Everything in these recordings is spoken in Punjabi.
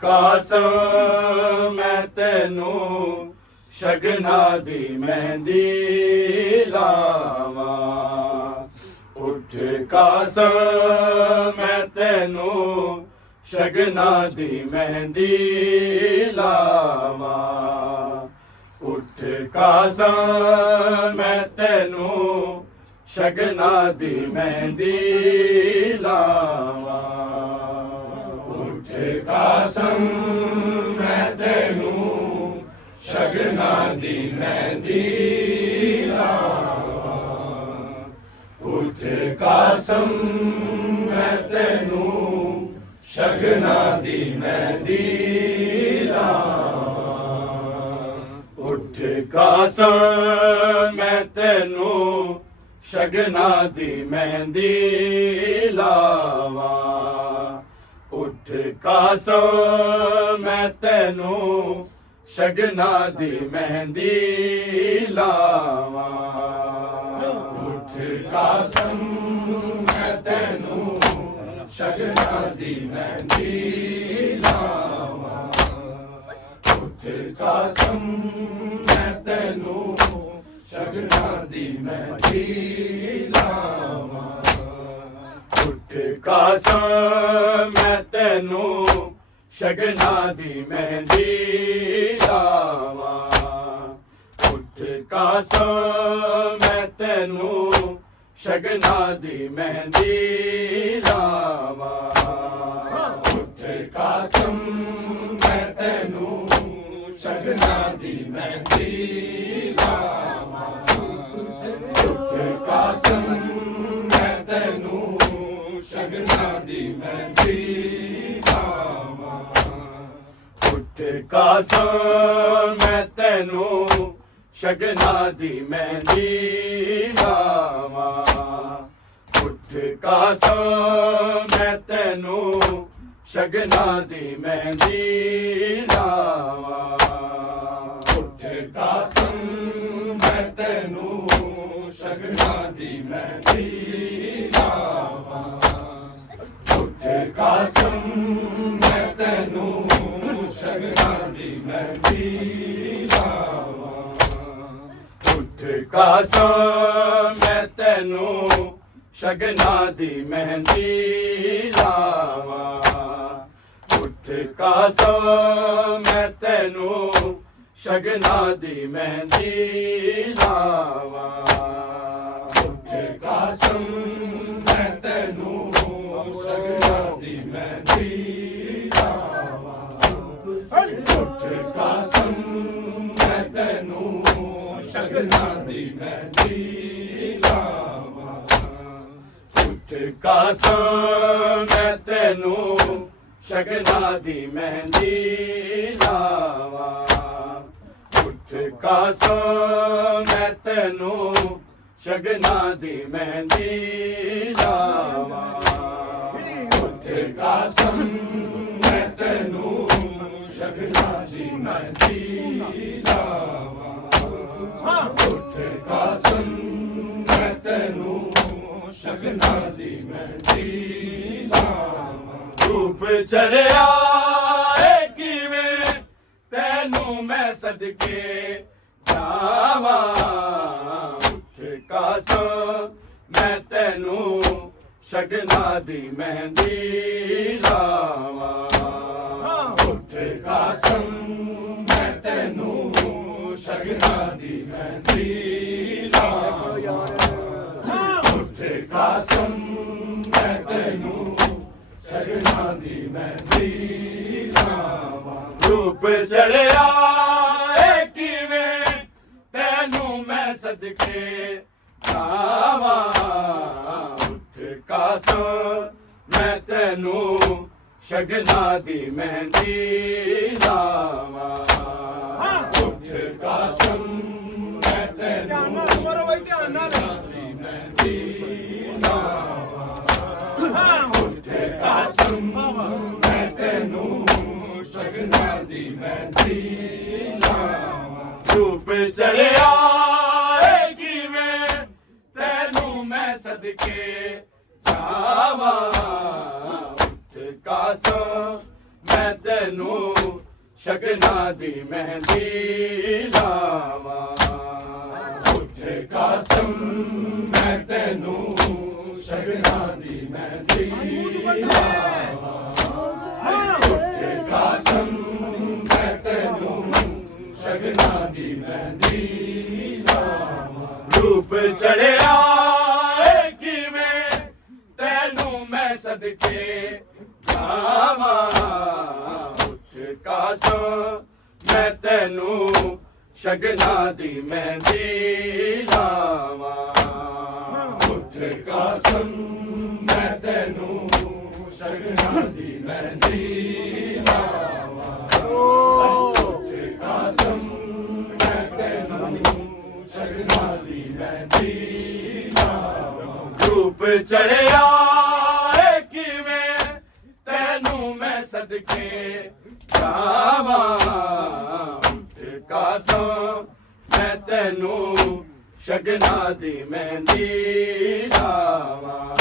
ਕਾਸਮ ਮੈਂ ਤੈਨੂੰ ਸ਼ਗਨਾ ਦੀ ਮਹਿੰਦੀ ਲਾਵਾਂ। ਉੱਠ ਕਾਸਮ ਮੈਂ ਤੈਨੂੰ ਸ਼ਗਨਾ ਦੀ ਮਹਿੰਦੀ ਲਾਵਾਂ। ਉੱਠ ਕਾਸਮ ਮੈਂ ਤੈਨੂੰ ਸ਼ਗਨਾ ਦੀ ਮਹਿੰਦੀ ਲਾਵਾਂ। ਉੱਠ ਕਾਸਮ ਮੈਂ ਤੈਨੂੰ ਸ਼ਗਨਾ ਦੀ ਮਹਿੰਦੀ ਲਾਵਾਂ। ਉੱਠ ਕਾਸਮ ਮੈਂ ਤੈਨੂੰ ਸ਼ਗਨਾ ਦੀ ਮਹਿੰਦੀ ਲਾਵਾਂ। ਉੱਠ ਕਾਸਮ ਮੈਂ ਤੈਨੂੰ ਸ਼ਗਨਾ ਦੀ ਮਹਿੰਦੀ ਲਾਵਾਂ। ਉੱਠ ਕਾਸਮ ਮੈਂ ਤੈਨੂੰ ਸ਼ਗਨਾ ਦੀ ਮਹਿੰਦੀ ਲਾਵਾਂ। ਉੱਠ ਕਾਸਮ ਮੈਂ ਤੈਨੂੰ ਸ਼ਗਨਾ ਦੀ ਮਹਿੰਦੀ ਲਾਵਾਂ। ਉੱਠ ਕਾਸਮ ਮੈਂ ਤੈਨੂੰ ਸ਼ਗਨਾ ਦੀ ਮਹਿੰਦੀ ਲਾਵਾਂ। ਉੱਠ ਕਾਸਮ ਮੈਂ ਤੈਨੂੰ ਸ਼ਗਨਾ ਦੀ ਮਹਿੰਦੀ ਲਾਵਾਂ। ਉੱਠ ਕਾਸਮ ਮੈਂ ਤੈਨੂੰ ਸ਼ਗਨਾ ਦੀ ਮਹਿੰਦੀ ਲਾਵਾਂ। ਉੱਠ ਕਾਸਮ ਮੈਂ ਤੈਨੂੰ ਸ਼ਗਨਾ ਦੀ ਮਹਿੰਦੀ ਲਾਵਾਂ। ਉੱਠ ਕਾਸਮ ਮੈਂ ਤੈਨੂੰ ਸ਼ਗਨਾ ਦੀ ਮਹਿੰਦੀ ਲਾਵਾਂ। ਉੱਠ ਕਾਸਮ ਮੈਂ ਤੈਨੂੰ ਸ਼ਗਨਾ ਦੀ ਮਹਿੰਦੀ ਲਾਵਾਂ। ਉੱਠ ਕਾਸਮ ਮੈਂ ਤੈਨੂੰ ਸ਼ਗਨਾ ਦੀ ਮਹਿੰਦੀ ਲਾਵਾਂ। ਉੱਠ ਕਾਸਮ ਮੈਂ ਤੈਨੂੰ ਸ਼ਗਨਾ ਦੀ ਮਹਿੰਦੀ ਲਾਵਾਂ। ਉੱਠ ਕਾਸਮ ਮੈਂ ਤੈਨੂੰ ਸ਼ਗਨਾ ਦੀ ਮਹਿੰਦੀ ਲਾਵਾਂ। ਉੱਠ ਕਾਸਮ ਮੈਂ ਤੈਨੂੰ ਸ਼ਗਨਾ ਦੀ ਮਹਿੰਦੀ ਲਾਵਾਂ। ਉੱਠ ਕਾਸਮ ਮੈਂ ਤੈਨੂੰ ਸ਼ਗਨਾ ਦੀ ਮਹਿੰਦੀ ਲਾਵਾਂ। ਉੱਠ ਕਾਸਮ ਮੈਂ ਤੈਨੂੰ ਸ਼ਗਨਾ ਦੀ ਮਹਿੰਦੀ ਲਾਵਾਂ। ਉੱਠ ਕਾਸਮ ਮੈਂ ਤੈਨੂੰ ਸ਼ਗਨਾ ਦੀ ਮਹਿੰਦੀ ਲਾਵਾਂ। ਉੱਠ ਕਾਸਮ ਮੈਂ ਤੈਨੂੰ ਸ਼ਗਨਾ ਦੀ ਮਹਿੰਦੀ ਲਾਵਾਂ। ਉੱਠ ਕਾਸਮ ਮੈਂ ਤੈਨੂੰ ਸ਼ਗਨਾ ਦੀ ਮਹਿੰਦੀ ਲਾਵਾਂ। ਉੱਠ ਕਾਸਮ ਮੈਂ ਤੈਨੂੰ ਸ਼ਗਨਾ ਦੀ ਮਹਿੰਦੀ ਲਾਵਾਂ। ਉੱਠ ਕਾਸਮ ਮੈਂ ਤੈਨੂੰ ਸ਼ਗਨਾ ਦੀ ਮਹਿੰਦੀ ਲਾਵਾਂ। ਧੂਪ ਚੜਿਆ ਏ ਕਿਵੇਂ ਤੈਨੂੰ ਮੈਂ ਸਦਕੇ ਜਾਵਾਂ। ਉੱਠ ਕਾਸਮ ਮੈਂ ਤੈਨੂੰ ਸ਼ਗਨਾ ਦੀ ਮਹਿੰਦੀ ਲਾਵਾਂ। ਉੱਠ ਕਾਸਮ ਮੈਂ ਤੈਨੂੰ ਸ਼ਗਨਾ ਦੀ ਮਹਿੰਦੀ ਲਾਵਾਂ। ਉੱਠ ਕਾਸਮ ਮੈਂ ਤੈਨੂੰ ਸ਼ਗਨਾ ਦੀ ਮਹਿੰਦੀ ਲਾਵਾਂ। ਧੂਪ ਚੜਿਆ ਏ ਕਿਵੇਂ ਤੈਨੂੰ ਮੈਂ ਸਦਕੇ ਜਾਵਾਂ। ਉੱਠ ਕਾਸਮ ਮੈਂ ਤੈਨੂੰ ਸ਼ਗਨਾ ਦੀ ਮਹਿੰਦੀ ਲਾਵਾਂ। ਉੱਠ ਕਾਸਮ ਮੈਂ ਤੈਨੂੰ ਸ਼ਗਨਾ ਦੀ ਮਹਿੰਦੀ ਲਾਵਾਂ। ਉੱਠ ਕਾਸਮ ਮੈਂ ਤੈਨੂੰ ਸ਼ਗਨਾ ਦੀ ਮਹਿੰਦੀ ਲਾਵਾਂ। ਧੂਪ ਚੜਿਆ ਏ ਕਿਵੇਂ ਤੈਨੂੰ ਮੈਂ ਸਦਕੇ ਜਾਵਾਂ। ਉੱਠ ਕਾਸਮ ਮੈਂ ਤੈਨੂੰ ਤੈਨੂੰ ਸ਼ਗਨਾਂ ਦੀ ਮਹਿੰਦੀ ਲਾਵਾਂ ਉੱਠ ਕਾਸਮ ਮੈਂ ਤੈਨੂੰ ਸ਼ਗਨਾਂ ਦੀ ਮਹਿੰਦੀ ਲਾਵਾਂ ਉੱਠ ਕਾਸਮ ਮੈਂ ਤੈਨੂੰ ਸ਼ਗਨਾਂ ਦੀ ਮਹਿੰਦੀ ਲਾਵਾਂ ਰੂਪ ਚੜਿਆ ਏ ਕਿਵੇਂ ਤੈਨੂੰ ਮੈਂ ਸਦਕੇ ਜਾਵਾਂ ਕਾਸਮ ਮੈਂ ਤੈਨੂੰ ਸ਼ਗਨਾਂ ਦੀ ਮਹਿੰਦੀ ਲਾਵਾਂ ਉੱਠ ਕਾਸਮ ਮੈਂ ਤੈਨੂੰ ਸ਼ਗਨਾਂ ਦੀ ਮਹਿੰਦੀ ਲਾਵਾਂ ਉੱਠ ਕਾਸਮ ਮੈਂ ਤੈਨੂੰ ਸ਼ਗਨਾਂ ਦੀ ਮਹਿੰਦੀ ਲਾਵਾਂ ਰੂਪ ਚੜਿਆ ਏ ਕਿਵੇਂ ਤੈਨੂੰ ਮੈਂ ਸਦਕੇ ਜਾਵਾਂ ਉੱਠ ਕਾਸਮ ਮੈਂ ਤੈਨੂੰ ਸ਼ਗਨਾਂ ਦੀ ਮਹਿੰਦੀ ਲਾਵਾਂ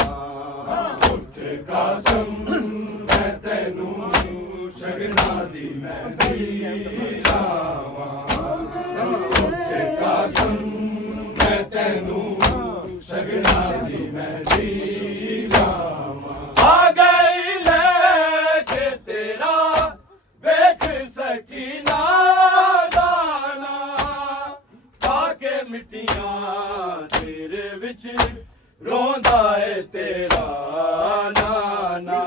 ਉੱਠ ਕਾਸਮ ਮੈਂ ਤੈਨੂੰ ਸ਼ਗਨਾਂ ਦੀ ਮਹਿੰਦੀ ਲਾਵਾਂ ਉੱਠ ਕਾਸਮ ਮੈਂ ਤੈਨੂੰ ਸ਼ਗਨਾਂ ਦੀ ਮਹਿੰਦੀ ਲਾਵਾਂ ਆ ਗਈ ਲੈ ਕੇ ਤੇਰਾ ਵੇਖ ਸਕੀਨਾ ਦਾਨਾ ਪਾ ਕੇ ਮਿੱਟੀਆਂ ਸਿਰ ਵਿੱਚ ਰੋਂਦਾ ਏ ਤੇਰਾ ਨਾਨਾ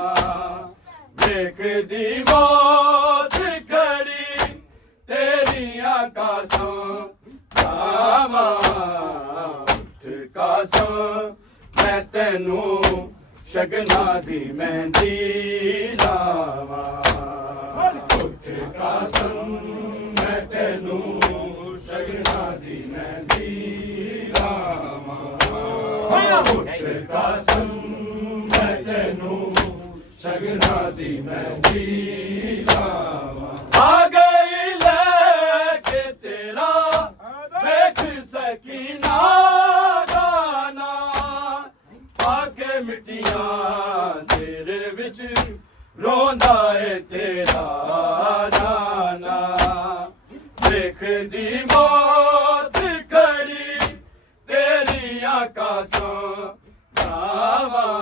ਵੇਖਦੀ ਮੌਤ ਖੜੀ ਤੇਰੀਆਂ ਕਾਸਮ ਜਾਵਾਂ ਉੱਠ ਕਾਸਮ ਮੈਂ ਤੈਨੂੰ ਸ਼ਗਨਾਂ ਦੀ ਮਹਿੰਦੀ ਲਾਵਾਂ ਉੱਠ ਕਾਸਮ ਮੈਂ ਤੈਨੂੰ ਸ਼ਗਨਾਂ ਦੀ ਮਹਿੰਦੀ ਲਾਵਾਂ ਉੱਠ ਕਾਸਮ ਮੈਂ ਤੈਨੂੰ ਸ਼ਗਨਾਂ ਦੀ ਮਹਿੰਦੀ ਲਾਵਾਂ ਆ ਗਈ ਲੈ ਕੇ ਤੇਰਾ ਵੇਖ ਸਕੀਨਾ ਗਾਨਾ ਪਾ ਕੇ ਮਿੱਟੀਆਂ ਸਿਰ ਵਿੱਚ ਰੋਂਦਾ ਏ ਤੇਰਾ ਨਾਨਾ ਦੇਖਦੀ ਮੌਤ ਖੜੀ ਤੇਰੀਆਂ ਕਾਸਮ ਜਾਵਾਂ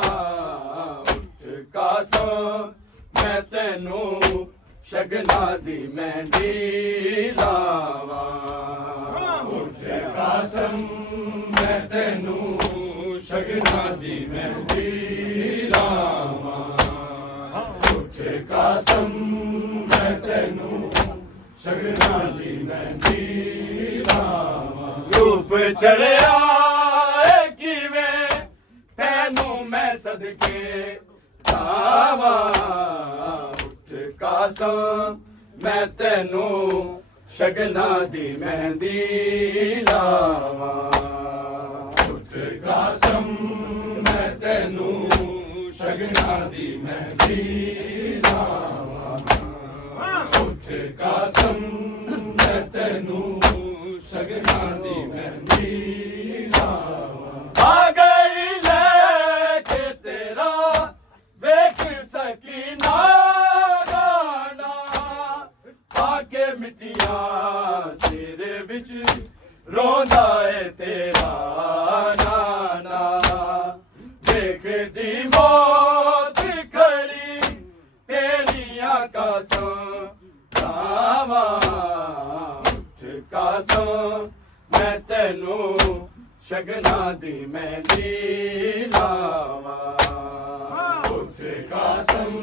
ਉੱਠ ਕਾਸਮ ਮੈਂ ਤੈਨੂੰ ਸ਼ਗਨਾਂ ਦੀ ਮਹਿੰਦੀ ਲਾਵਾਂ ਉੱਠ ਕਾਸਮ ਮੈਂ ਤੈਨੂੰ ਸ਼ਗਨਾਂ ਦੀ ਮਹਿੰਦੀ ਲਾਵਾਂ ਉੱਠ ਕਾਸਮ ਮੈਂ ਤੈਨੂੰ ਸ਼ਗਨਾਂ ਦੀ ਮਹਿੰਦੀ ਲਾਵਾਂ ਰੂਪ ਚੜਿਆ ਏ ਕਿਵੇਂ ਤੈਨੂੰ ਮੈਂ ਸਦਕੇ ਜਾਵਾਂ ਉੱਠ ਕਾਸਮ ਮੈਂ ਤੈਨੂੰ ਸ਼ਗਨਾਂ ਦੀ ਮਹਿੰਦੀ ਲਾਵਾਂ ਉੱਠ ਕਾਸਮ ਮੈਂ ਤੈਨੂੰ ਸ਼ਗਨਾਂ ਦੀ ਮਹਿੰਦੀ ਲਾਵਾਂ ਉੱਠ ਕਾਸਮ ਮੈਂ ਤੈਨੂੰ ਸ਼ਗਨਾਂ ਦੀ ਮਹਿੰਦੀ ਲਾਵਾਂ ਆ ਗਈ ਲੈ ਕੇ ਤੇਰਾ ਵੇਖ ਸਕੀਨਾ ਗਾਨਾ ਪਾ ਕੇ ਮਿੱਟੀਆਂ ਸਿਰ ਵਿੱਚ ਰੋਂਦਾ ਏ ਤੇਰਾ ਨਾਨਾ ਦੇਖਦੀ ਮੌਤ ਖੜੀ ਤੇਰੀਆਂ ਕਾਸਮ ਜਾਵਾਂ ਉੱਠ ਕਾਸਮ ਮੈਂ ਤੈਨੂੰ ਸ਼ਗਨਾਂ ਦੀ ਮਹਿੰਦੀ ਲਾਵਾਂ ਉੱਠ ਕਾਸਮ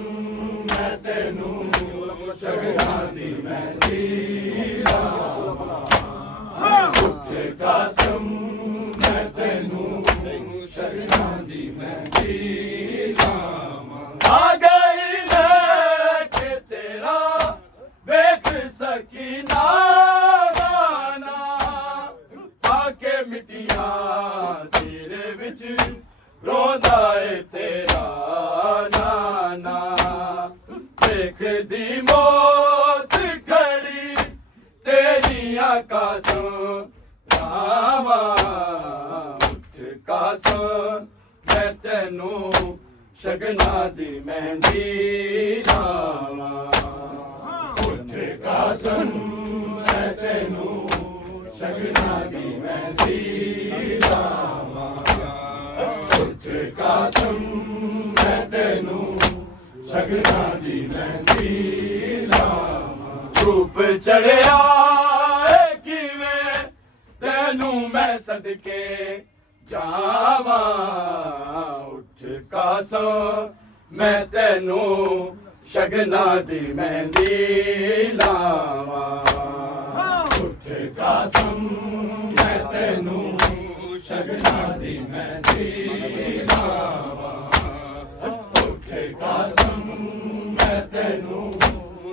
ਮੈਂ ਤੈਨੂੰ ਸ਼ਗਨਾਂ ਦੀ ਮਹਿੰਦੀ ਲਾਵਾਂ ਉੱਠ ਕਾਸਮ ਮੈਂ ਤੈਨੂੰ ਸ਼ਗਨਾਂ ਦੀ ਮਹਿੰਦੀ ਲਾਵਾਂ ਆ ਗਈ ਲੈ ਕੇ ਤੇਰਾ ਵੇਖ ਸਕੀਨਾ ਗਾਨਾ ਪਾ ਕੇ ਮਿੱਟੀਆਂ ਸਿਰ ਵਿੱਚ ਰੋਂਦਾ ਏ ਤੇਰਾ ਨਾਨਾ ਦੇਖਦੀ ਮੌਤ ਖੜੀ ਤੇਰੀਆਂ ਕਾਸਮ ਜਾਵਾਂ ਉੱਠ ਕਾਸਮ ਮੈਂ ਤੈਨੂੰ ਸ਼ਗਨਾਂ ਦੀ ਮਹਿੰਦੀ ਲਾਵਾਂ ਕਾਸਮ ਮੈਂ ਤੈਨੂੰ ਸ਼ਗਨਾਂ ਦੀ ਮਹਿੰਦੀ ਲਾਵਾਂ ਉੱਠ ਕਾਸਮ ਮੈਂ ਤੈਨੂੰ ਸ਼ਗਨਾਂ ਦੀ ਮਹਿੰਦੀ ਲਾਵਾਂ ਧੂਪ ਚੜਿਆ ਏ ਕਿਵੇਂ ਤੈਨੂੰ ਮੈਂ ਸਦਕੇ ਜਾਵਾਂ ਉੱਠ ਕਾਸਮ ਮੈਂ ਤੈਨੂੰ ਸ਼ਗਨਾਂ ਦੀ ਮਹਿੰਦੀ ਲਾਵਾਂ ਉੱਠ ਕਾਸਮ ਮੈਂ ਤੈਨੂੰ ਸ਼ਗਨਾਂ ਦੀ ਮਹਿੰਦੀ ਲਾਵਾਂ ਉੱਠ ਕਾਸਮ ਮੈਂ ਤੈਨੂੰ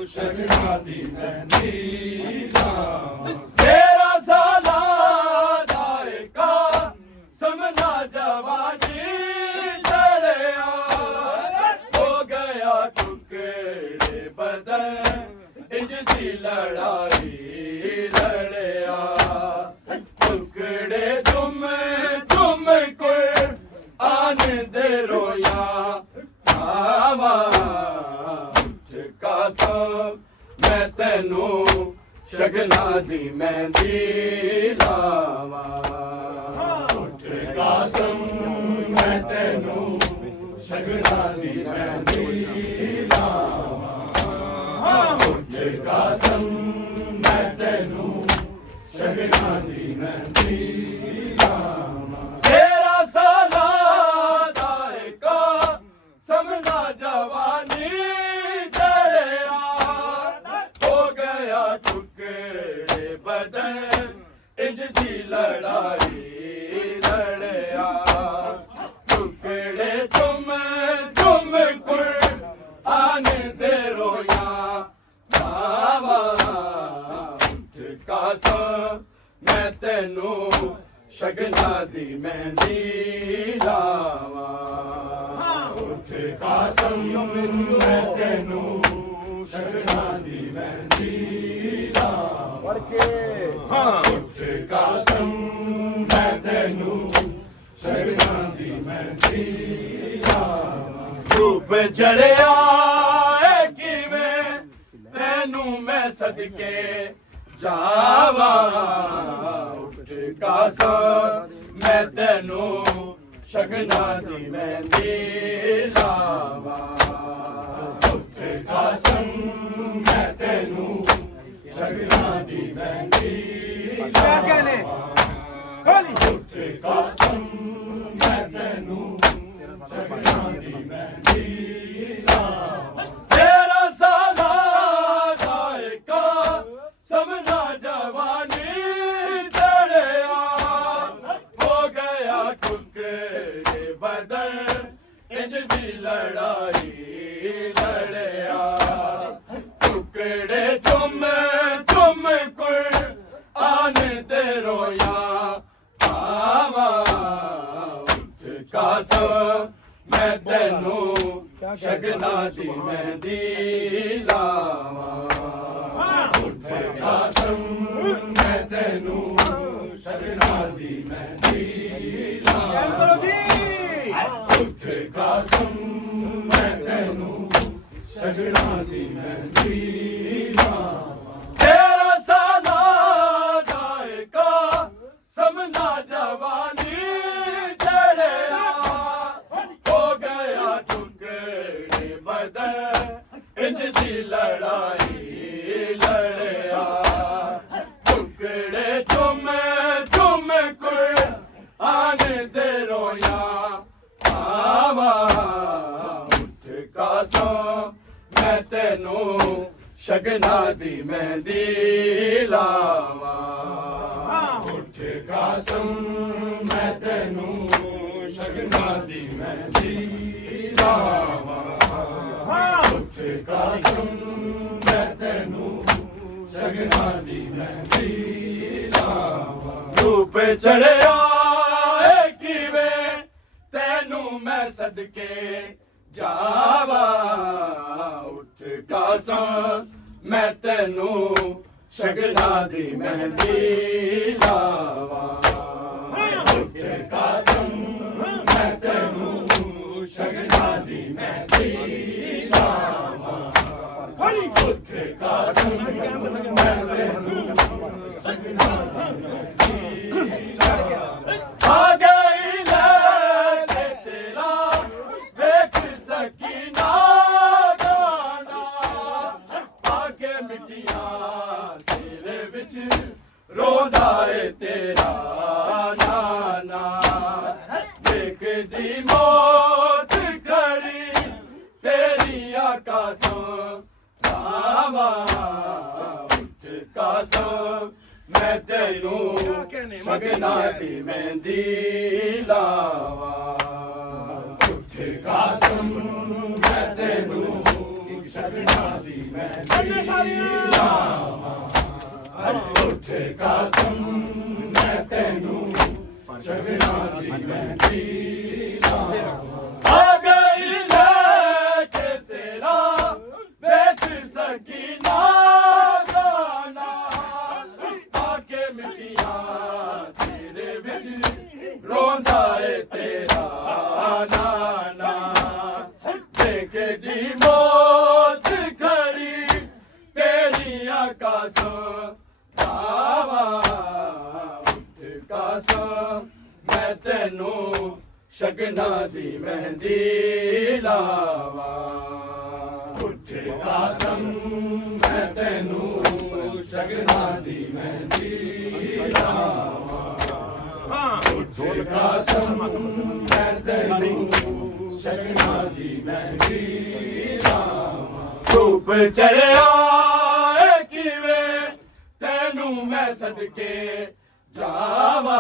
ਸ਼ਗਨਾਂ ਦੀ ਮਹਿੰਦੀ ਲਾਵਾਂ ਤੇਰਾ ਸਾਲਾ ਦਾਇਕਾ ਸਮਨਾ ਜਵਾਨੀ ਚੜਿਆ ਹੋ ਗਿਆ ਟੁਕੜੇ ਬਦਨ ਇੰਜ ਦੀ ਲੜਾਈ ਲੜਿਆ ਟੁਕੜੇ ਤੁਮ ਕੁਰਆਨ ਦੇ ਰੋਇਆ ਆਵਾ ਉੱਠ ਕਾਸਮ ਮੈਂ ਤੈਨੂੰ ਸ਼ਗਨਾਂ ਦੀ ਮਹਿੰਦੀ ਲਾਵਾਂ ਉੱਠ ਕਾਸਮ ਮੈਂ ਤੈਨੂੰ ਸ਼ਗਨਾਂ ਦੀ ਮਹਿੰਦੀ ਲਾਵਾਂ ਉੱਠ ਕਾਸਮ ਮੈਂ ਤੈਨੂੰ ਸ਼ਗਨਾਂ ਦੀ ਮਹਿੰਦੀ ਲਾਵਾਂ ਤੇਰਾ ਸਾਲਾ ਦਾਇਕਾ ਸਮਨਾ ਜਵਾਨੀ ਚੜਿਆ ਹੋ ਗਿਆ ਟੁਕੜੇ ਬਦਨ ਇੰਜ ਦੀ ਲੜਾਈ ਲੜਿਆ ਟੁਕੜੇ ਤੁਮ ਕੁਰਆਨ ਦੇ ਰੋਇਆ ਆਵਾ ਉੱਠ ਕਾਸਮ ਮੈਂ ਤੈਨੂੰ ਸ਼ਗਨਾਂ ਦੀ ਮਹਿੰਦੀ ਲਾਵਾਂ ਉੱਠ ਕਾਸਮ ਮੈਂ ਤੈਨੂੰ ਸ਼ਗਨਾਂ ਦੀ ਮਹਿੰਦੀ ਲਾਵਾਂ ਉੱਠ ਕਾਸਮ ਮੈਂ ਤੈਨੂੰ ਸ਼ਗਨਾਂ ਦੀ ਮਹਿੰਦੀ ਲਾਵਾਂ ਧੂਪ ਚੜਿਆ ਏ ਕਿਵੇਂ ਤੈਨੂੰ ਮੈਂ ਸਦਕੇ ਜਾਵਾਂ ਉੱਠ ਕਾਸਮ ਮੈਂ ਤੈਨੂੰ ਸ਼ਗਨਾਂ ਦੀ ਮਹਿੰਦੀ ਲਾਵਾਂ ਉੱਠ ਕਾਸਮ ਮੈਂ ਤੈਨੂੰ ਸ਼ਗਨਾਂ ਦੀ ਮਹਿੰਦੀ ਲਾਵਾਂ ਉੱਠ ਕਾਸਮ ਮੈਂ ਤੈਨੂੰ ਸ਼ਗਨਾਂ ਦੀ ਮਹਿੰਦੀ ਲਾਵਾਂ ਤੇਰਾ ਸਾਲਾ ਦਾਇਕਾ ਸਮਨਾ ਜਵਾਨੀ ਚੜਿਆ ਹੋ ਗਿਆ ਟੁਕੜੇ ਬਦਨ ਇੰਜ ਦੀ ਲੜਾਈ ਲੜਿਆ ਟੁਕੜੇ ਤੁਮ ਕੁਰਆਨ ਦੇ ਰੋਇਆ ਆਵਾ ਉੱਠ ਕਾਸਮ ਮੈਂ ਤੈਨੂੰ ਸ਼ਗਨਾਂ ਦੀ ਮਹਿੰਦੀ ਲਾਵਾਂ ਉੱਠ ਕਾਸਮ ਮੈਂ ਤੈਨੂੰ ਸ਼ਗਨਾਂ ਦੀ ਮਹਿੰਦੀ ਲਾਵਾਂ ਉੱਠ ਕਾਸਮ ਮੈਂ ਤੈਨੂੰ ਸ਼ਗਨਾਂ ਦੀ ਮਹਿੰਦੀ ਲਾਵਾਂ ਤੇਰਾ ਸਾਲਾ ਦਾਇਕਾ ਸਮਨਾ ਜਵਾਨੀ ਚੜਿਆ ਹੋ ਗਿਆ ਟੁਕੜੇ ਬਦਨ ਇੰਜ ਦੀ ਲੜਾਈ ਲੜਿਆ ਟੁਕੜੇ ਤੁਮ ਕੁਰਆਨ ਦੇ ਰੋਇਆ ਆਵਾ ਉੱਠ ਕਾਸਮ ਮੈਂ ਤੈਨੂੰ ਸ਼ਗਨਾਂ ਦੀ ਮਹਿੰਦੀ ਲਾਵਾਂ ਉੱਠ ਕਾਸਮ ਮੈਂ ਤੈਨੂੰ ਸ਼ਗਨਾਂ ਦੀ ਮਹਿੰਦੀ ਲਾਵਾਂ ਉੱਠ ਕਾਸਮ ਮੈਂ ਤੈਨੂੰ ਸ਼ਗਨਾਂ ਦੀ ਮਹਿੰਦੀ ਲਾਵਾਂ ਧੂਪ ਚੜਿਆ ਏ ਕਿਵੇਂ ਤੈਨੂੰ ਮੈਂ ਸਦਕੇ ਜਾਵਾਂ ਉੱਠ ਕਾਸਮ ਮੈਂ ਤੈਨੂੰ ਸ਼ਗਨਾਂ ਦੀ ਮਹਿੰਦੀ ਲਾਵਾਂ ਉੱਠ ਕਾਸਮ ਮੈਂ ਤੈਨੂੰ ਸ਼ਗਨਾਂ ਦੀ ਮਹਿੰਦੀ ਲਾਵਾਂ ਉੱਠ ਕਾਸਮ ਆ ਗਈ ਲੈ ਕੇ ਤੇਰਾ ਵੇਖ ਸਕੀਨਾ ਗਾਣਾ ਆ ਕੇ ਮਿੱਟੀਆਂ ਸਿਰ ਵਿੱਚ ਰੋਂਦਾ ਏ ਤੇਰਾ ਨਾਨਾ ਦੇਖਦੀ ਮੌਤ ਖੜੀ ਤੇਰੀ ਆਕਾਸ਼ੋਂ ਰਾਵਾ ਉੱਠ ਕਾਸਮ ਮੈਂ ਤੈਨੂੰ ਸ਼ਗਨਾਂ ਦੀ ਮਹਿੰਦੀ ਲਾਵਾਂ ਉੱਠ ਕਾਸਮ ਮੈਂ ਤੈਨੂੰ ਸ਼ਗਨਾਂ ਦੀ ਮਹਿੰਦੀ ਲਾਵਾਂ ਉੱਠ ਕਾਸਮ ਮੈਂ ਤੈਨੂੰ ਸ਼ਗਨਾਂ ਦੀ ਮਹਿੰਦੀ ਲਾਵਾਂ ਆ ਗਈ ਲੈ ਕੇ ਤੇਰਾ ਵੇਖ ਸਕੀਨਾ ਗਾਣਾ ਆ ਕੇ ਮਿੱਟੀਆਂ ਸਿਰ ਵਿੱਚ ਰੋਂਦਾ ਏ ਤੇਰਾ ਨਾਨਾ ਦੇਖਦੀ ਮੌਤ ਖੜੀ ਤੇਰੀ ਆਕਾਸ਼ੋਂ ਰਾਵਾ ਉੱਠ ਕਾਸਮ ਮੈਂ ਤੈਨੂੰ ਸ਼ਗਨਾਂ ਦੀ ਮਹਿੰਦੀ ਲਾਵਾਂ ਉੱਠ ਕਾਸਮ ਮੈਂ ਤੈਨੂੰ ਸ਼ਗਨਾਂ ਦੀ ਮਹਿੰਦੀ ਲਾਵਾਂ ਉੱਠ ਕਾਸਮ ਮੈਂ ਤੈਨੂੰ ਸ਼ਗਨਾਂ ਦੀ ਮਹਿੰਦੀ ਲਾਵਾਂ ਧੂਪ ਚੜਿਆ ਏ ਕਿਵੇਂ ਤੈਨੂੰ ਮੈਂ ਸਦਕੇ ਜਾਵਾਂ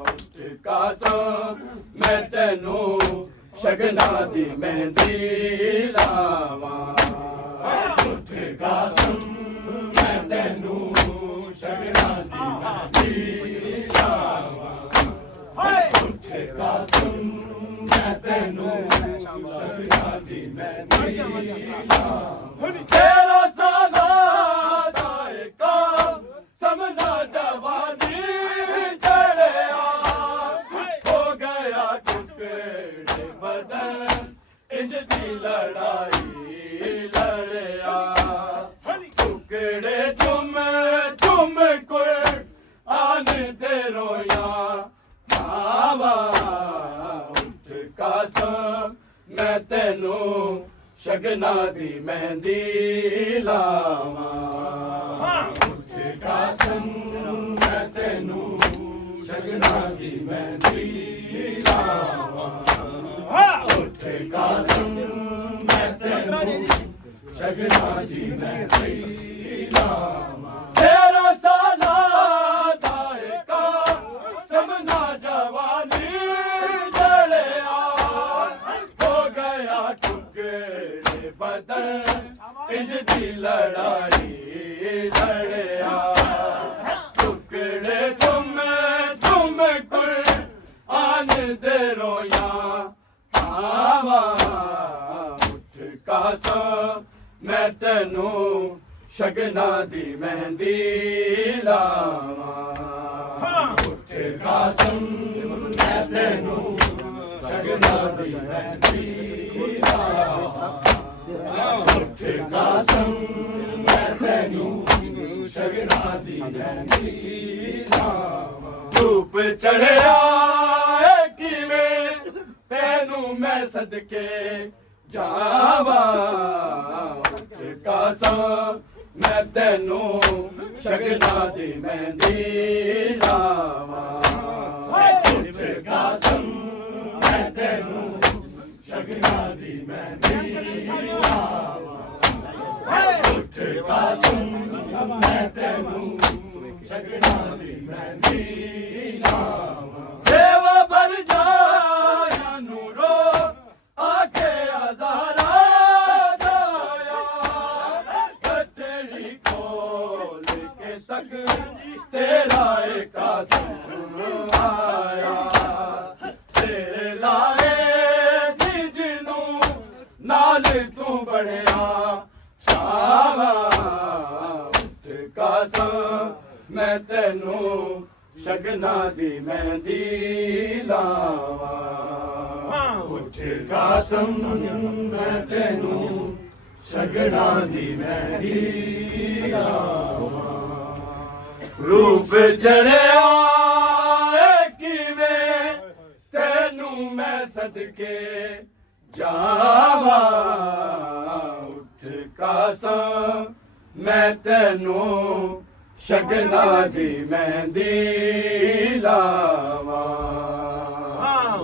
ਉੱਠ ਕਾਸਮ ਮੈਂ ਤੈਨੂੰ ਸ਼ਗਨਾਂ ਦੀ ਮਹਿੰਦੀ ਲਾਵਾਂ ਉੱਠ ਕਾਸਮ ਮੈਂ ਤੈਨੂੰ ਸ਼ਗਨਾਂ ਦੀ ਮਹਿੰਦੀ ਲਾਵਾਂ ਉੱਠ ਕਾਸਮ ਮੈਂ ਤੈਨੂੰ ਸ਼ਗਨਾਂ ਦੀ ਮਹਿੰਦੀ ਲਾਵਾਂ ਤੇਰਾ ਸਾਲਾ ਦਾਇਕਾ ਸਮਨਾ ਜਵਾਨੀ ਚੜਿਆ ਹੋ ਗਿਆ ਟੁਕੜੇ ਬਦਨ ਇੰਜ ਦੀ ਲੜਾਈ ਲੜਿਆ ਟੁਕੜੇ ਤੁਮ ਕੁਰ ਆਨ ਤੇ ਰੋਇਆ ਆਵਾ ਉੱਠ ਕਾਸਮ ਮੈਂ ਤੈਨੂੰ ਸ਼ਗਨਾਂ ਦੀ ਮਹਿੰਦੀ ਲਾਵਾਂ ਉੱਠ ਕਾਸਮ ਮੈਂ ਤੈਨੂੰ ਸ਼ਗਨਾਂ ਦੀ ਮਹਿੰਦੀ ਲਾਵਾਂ ਉੱਠ ਕਾਸਮ ਮੈਂ ਤੈਨੂੰ ਸ਼ਗਨਾਂ ਦੀ ਮਹਿੰਦੀ ਲਾਵਾਂ ਤੇਰਾ ਸਾਲਾ ਦਾਇਕਾ ਸਮਨਾ ਜਵਾਨੀ ਜਲਿਆ ਹੋ ਗਿਆ ਟੁਕੜੇ ਬਦਨ ਇੰਜ ਦੀ ਲੜਾਈ ਲੜਿਆ ਟੁਕੜੇ ਤੁਮ ਕੁਰ ਆਨ ਦੇ ਰੋਇਆ ਆਵਾ ਉੱਠ ਕਾਸਮ ਮੈਂ ਤੈਨੂੰ ਸ਼ਗਨਾਂ ਦੀ ਮਹਿੰਦੀ ਲਾਵਾਂ ਉੱਠ ਕਾਸਮ ਮੈਂ ਤੈਨੂੰ ਸ਼ਗਨਾਂ ਦੀ ਮਹਿੰਦੀ ਲਾਵਾਂ ਉੱਠ ਕਾਸਮ ਮੈਂ ਤੈਨੂੰ ਸ਼ਗਨਾਂ ਦੀ ਮਹਿੰਦੀ ਲਾਵਾਂ ਧੂਪ ਚੜਿਆ ਏ ਕਿਵੇਂ ਤੈਨੂੰ ਮੈਂ ਸਦਕੇ ਜਾਵਾਂ ਉੱਠ ਕਾਸਮ ਮੈਂ ਤੈਨੂੰ ਸ਼ਗਨਾਂ ਦੀ ਮਹਿੰਦੀ ਲਾਵਾਂ ਉੱਠ ਕਾਸਮ ਮੈਂ ਤੈਨੂੰ ਸ਼ਗਨਾਂ ਦੀ ਮਹਿੰਦੀ ਲਾਵਾਂ ਉੱਠ ਕਾਸਮ ਮੈਂ ਤੈਨੂੰ ਸ਼ਗਨਾਂ ਦੀ ਮਹਿੰਦੀ ਲਾਵਾਂ ਦੇਵਾ ਬਰ ਜਾਇਆ ਨੂਰੋ ਆਕੇ ਹਜ਼ਾਰਾ ਜਾਇਆ ਕਟੜੀ ਖੋਲ ਕੇ ਤੱਕ ਤੇਰਾ ਏ ਕਾਸਮ ਆਇਆ ਤੇਰੇ ਲਾਏ ਸੀ ਜਿਹਨੂੰ ਨਾਲ ਤੂੰ ਬਣਿਆ ਛਾਵਾ ਉੱਠ ਕਾਸਮ ਮੈਂ ਤੈਨੂੰ ਸ਼ਗਨਾਂ ਦੀ ਮਹਿੰਦੀ ਲਾਵਾਂ ਉੱਠ ਕਾਸਮ ਮੈਂ ਤੈਨੂੰ ਸ਼ਗਨਾਂ ਦੀ ਮਹਿੰਦੀ ਲਾਵਾਂ ਰੂਪ ਚੜਿਆ ਏ ਕਿਵੇਂ ਤੈਨੂੰ ਮੈਂ ਸਦਕੇ ਜਾਵਾਂ ਉੱਠ ਕਾਸਾਂ ਮੈਂ ਤੈਨੂੰ ਸ਼ਗਨਾਂ ਦੀ ਮਹਿੰਦੀ ਲਾਵਾਂ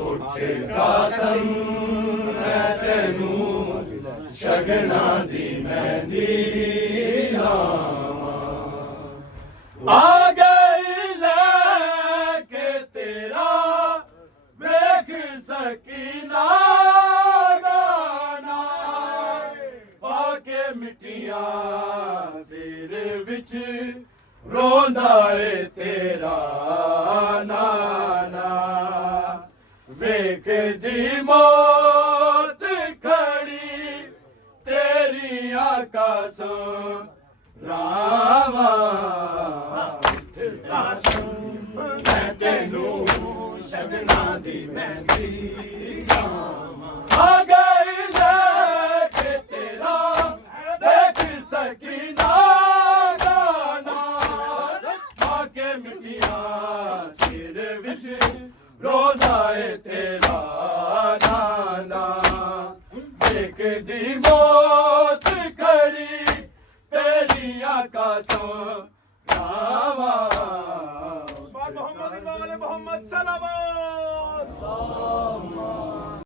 ਉੱਠ ਕਾਸਾਂ ਮੈਂ ਤੈਨੂੰ ਸ਼ਗਨਾਂ ਦੀ ਮਹਿੰਦੀ ਲਾਵਾਂ ਆ ਗਈ ਲੈ ਕੇ ਤੇਰਾ ਵੇਖ ਸਕੀਨਾ ਗਾਣਾ ਪਾ ਕੇ ਮਿੱਟੀਆਂ ਸਿਰ ਵਿੱਚ ਰੋਂਦਾ ਏ ਤੇਰਾ ਨਾਨਾ ਵੇਖਦੀ ਮੌਤ ਖੜੀ ਤੇਰੀਆਂ ਕਾਸਾਂ ਰਾਵਾਂ ਮੈਂ ਤੈਨੂੰ ਸ਼ਗਨਾਂ ਦੀ ਮਹਿੰਦੀ ਲਾਵਾਂ ਆ ਗਈ ਲੈ ਕੇ ਤੇਰਾ ਦੇਖ ਸਕੀਨਾ ਗਾਣਾ ਪਾ ਕੇ ਮਿੱਟੀਆਂ ਸਿਰ ਵਿੱਚ ਰੋਂਦਾ ਏ ਤੇਰਾ ਨਾਨਾ ਵੇਖਦੀ ਮੌਤ ਖੜੀ ਤੇਰੀ ਆਕਾਸ਼ੋਂ